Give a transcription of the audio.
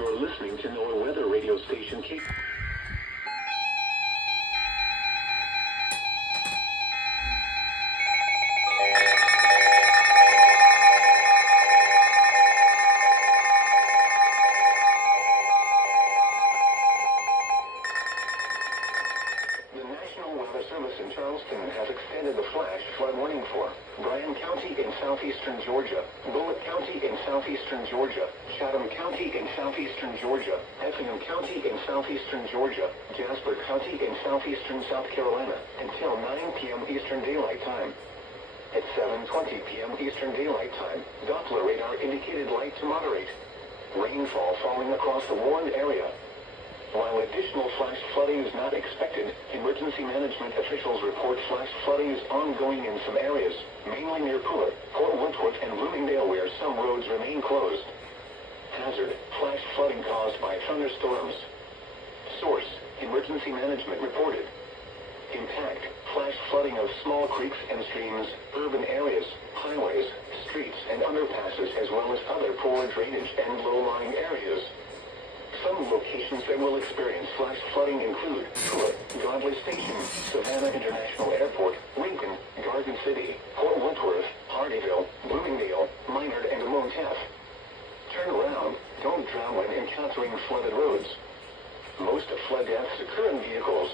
You're listening to NOAA weather radio station K. Service in Charleston has extended the flash flood warning for Bryan County in southeastern Georgia, Bullitt County in southeastern Georgia, Chatham County in southeastern Georgia, Effingham County in southeastern Georgia, Jasper County in southeastern South Carolina, until 9 p.m. Eastern Daylight Time. At 7:20 p.m. Eastern Daylight Time, Doppler radar indicated light to moderate. Rainfall falling across the warned area. While additional flash flooding is not expected, emergency management officials report flash flooding is ongoing in some areas, mainly near Port Wentworth and Bloomingdale, where some roads remain closed. Hazard: flash flooding caused by thunderstorms. Source: emergency management reported. Impact: flash flooding of small creeks and streams, urban areas, highways, streets and underpasses, as well as other poor drainage and low-lying areas. Some locations that will experience flash flooding include Pula, Godley Station, Savannah International Airport, Lincoln, Garden City, Port Wentworth, Hardyville, Bloomingdale, Minard, and Monteith. Turn around. Don't drown when encountering flooded roads. Most of flood deaths occur in vehicles.